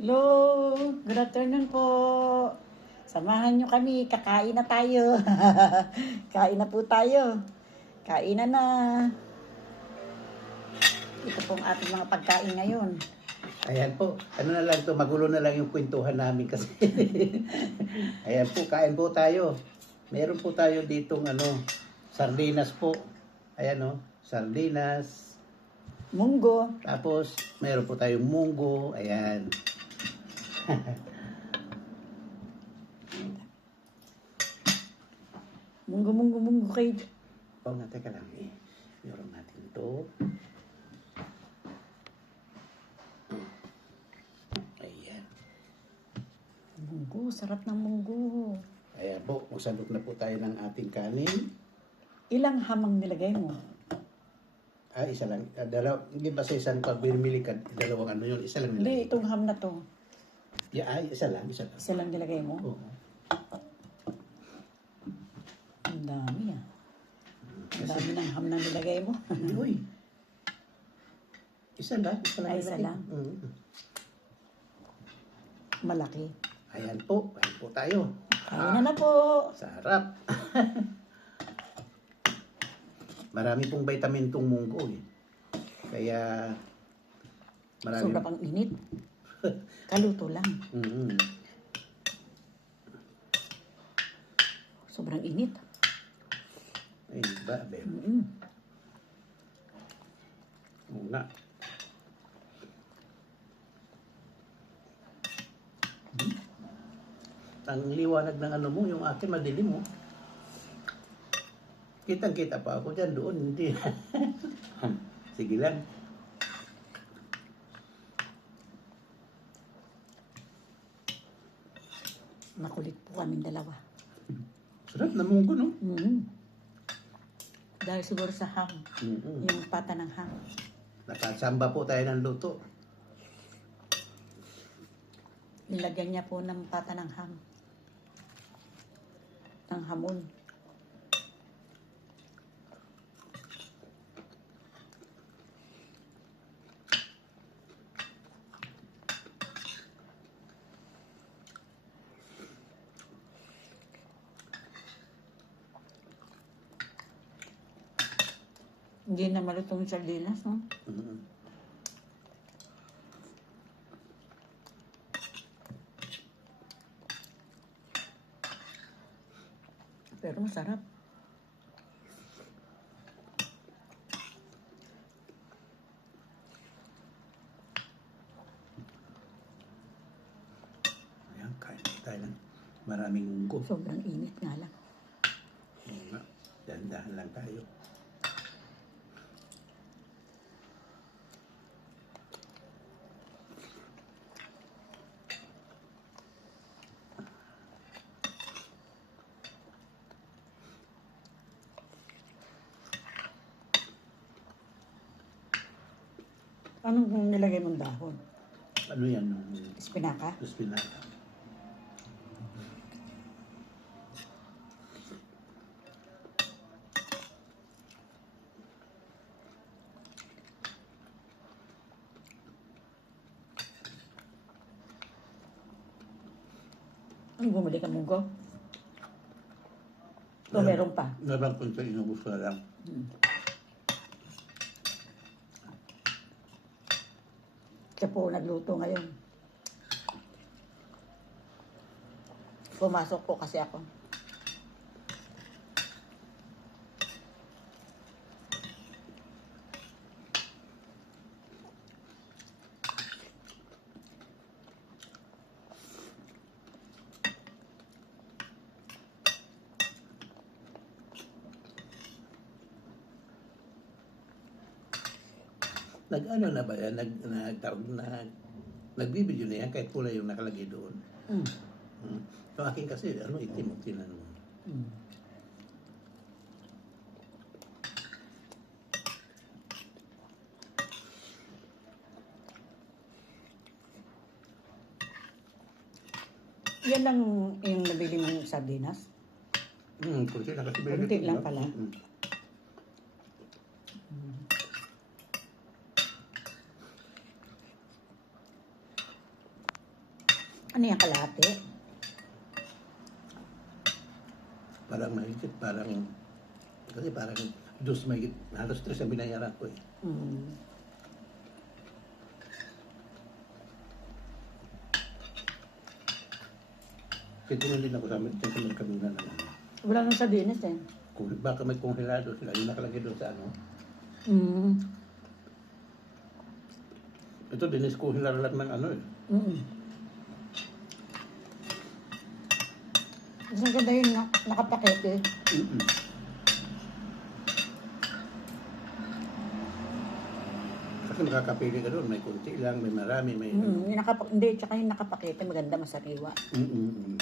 Hello, good afternoon po. Samahan nyo kami, kakain na tayo. Kain na po tayo. Kainan na. Ito pong ating mga pagkain ngayon. Ayan po, ano na lang to, magulo na lang yung kwentuhan namin kasi. Ayan po, kain po tayo. Meron po tayo ditong sardinas po. Ayan sardinas. Munggo. Tapos, meron po tayong munggo. Ayan. Munggo kayo. O nga, teka lang eh. Meron natin to. Ayan. Munggo, sarap ng munggo. Ayan po, magsalok na po tayo ng ating kanin. Ilang hamang nilagay mo? Isa lang. Hindi ba sa isang pag binimili ka, dalawang yun? Isa lang Hindi, nilagay. itong ham na to. Isa lang. Isa lang nilagay mo? Oo. Ang dami ah. Ang dami ng ham na nilagay mo. Uy. Isa lang. Isa nilagay. lang? Malaki. Ayan po tayo. Kain na po. Sarap. Marami pong vitamin tong munggo eh. Kaya marami. Sobra pang init. Kaluto lang. Sobrang init. Ay, ba, Ben? Muna. Ang liwanag ng mo, yung akin madilim mo. Kitang-kita pa ako dyan, doon, hindi. Sige lang. Makulit po kaming dalawa. Sarap na munggo, no? Dahil siguro sa ham. Yung pata ng ham. Nakasamba po tayo ng luto. Nilagyan niya po ng pata ng ham. Ng hamon. Hindi na malutong yung sardinas, no? Pero masarap. Ayan, kain tayo ng maraming munggo. Sobrang init nga lang. Oo nga, dahan-dahan lang tayo. Anong nilagay mong dahon? Ano yan? Espinaka? Espinaka. Ang bumili ka munggo? O meron pa? Meron po sa inubos ko na lang. Siya po nagluto ngayon. Pumasok po kasi ako. Nag-ano na ba yan? Nagbibideo na yan kahit pula yung nakalagay doon. Yung akin kasi, itim o tinan mo. Yan lang yung nabili mong sardinas? Kunti lang kasi. Kunti lang pala. Ano yung kalahati? Parang mahigit, kasi parang dos mahigit, halos 3 ang binayaran ko eh. Mm. Kasi tingnan din ako sa amin, sa Mercadona naman. Wala nang sa Venus eh. Kung baka may konhelado sila, yung nakalagay doon sa ano. Mm. Ito, dinis konhelado lahat ng ano eh. Mm. Mas maganda yun nakapakete. Mm-mm. Kasi makakapili ka doon, may kunti lang, may marami, may... Mm. Hindi, tsaka yung nakapakete maganda masariwa. Mm-mm.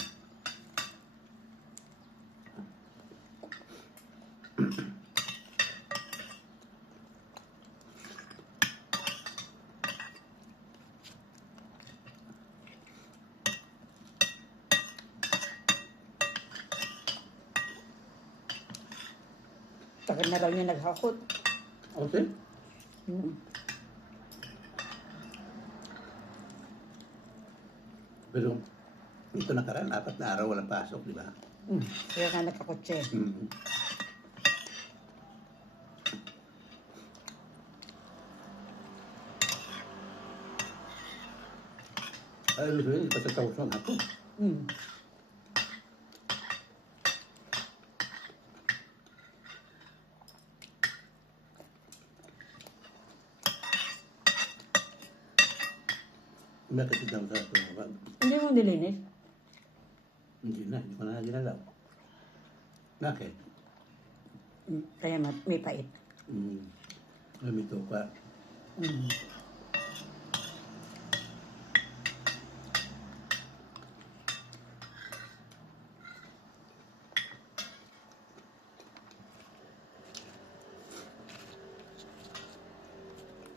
Tagal na raw niya naghakot. Okay. Mm. Pero ito nakaraan, 4 na araw walang pasok, di ba? Mm. Kaya nga nagkakotse. Mm-hmm. Ay, gusto yun, ipasa tawag ako. Mm. Bakit ito sa tawag? Hindi mo nilinis? Hindi ko na ginalaw. Bakit? Mm. Kaya may pait. Gamito pa. Mm.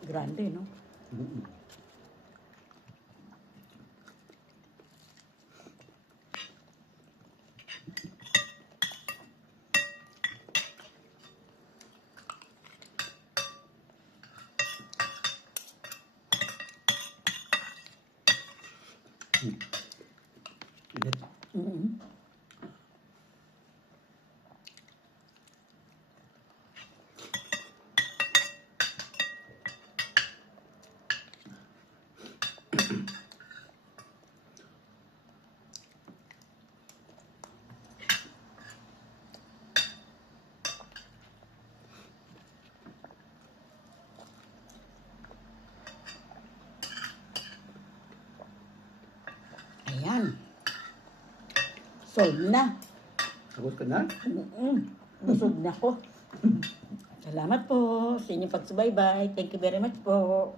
Grande, no? Mm-mm. Init. Mm. Ayan. Solve na. Tapos ka na? Busog na ko. Salamat po sa inyong pagsubaybay. Thank you very much po.